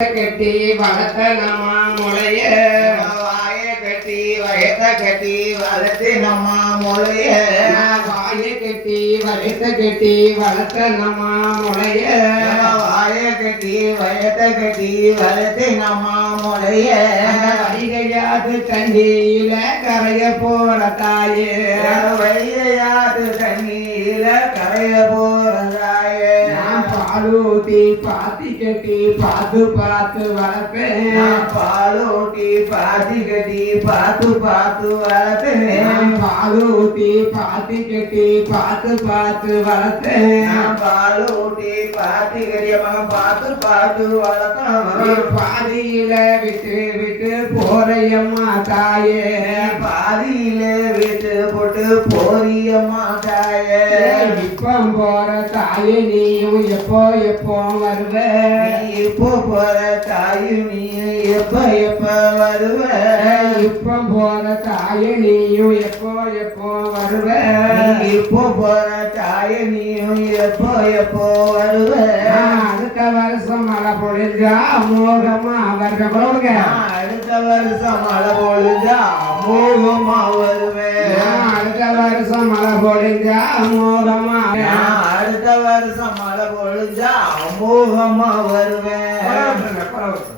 கட்டி வளர்த்த நம்ம முளைய வாய கட்டி வயத்த கட்டி வளர்த்து நம்ம முளைய வாய கட்டி கட்டி வளர்த்த நம்ம முளைய வாய கட்டி வயத்த கட்டி வளர்த்து நம்ம முளைய வைகையாது தண்ணியில கரைய போற தாயே வைகையாது தண்ணியில கரைய போற தாயே பாலூட்டி பாத்தி கட்டி பார்த்து பார்த்து வளர்ப்பேன் பாலூட்டி பாத்தி கட்டி பார்த்து பார்த்து வளர்த்தேன் பாலூட்டி பாத்தி கட்டி பார்த்து பார்த்து வளர்த்தேன் பாலூட்டி பாத்தி கட்டிய மகன் பார்த்து பார்த்து வளர்த்தான் பாதியில விட்டு விட்டு போறையம்மா தாயே பாதியில விட்டு போட்டு போறியம்மா தாயே இப்பம் போற தாயே நீயும் எப்போ எப்போ வருவ இப்போ போற தாயு நீ எப்ப வருவ இப்பம் போற தாயே நீயும் எப்போ எப்போ வருவ இப்போ போற தாயு நீயும் எப்போ வருவ அடுத்த வருஷம் மழை பொழிஞ்சா அமோகமா வருங்க அடுத்த வருஷம் மழை பொழுதா அமோகமா வருவேன் அடுத்த வருஷம் மழை பொழிஞ்சா அமோகமா அடுத்த வருஷம் மழை பொழுதா அமோகமா வருவேன்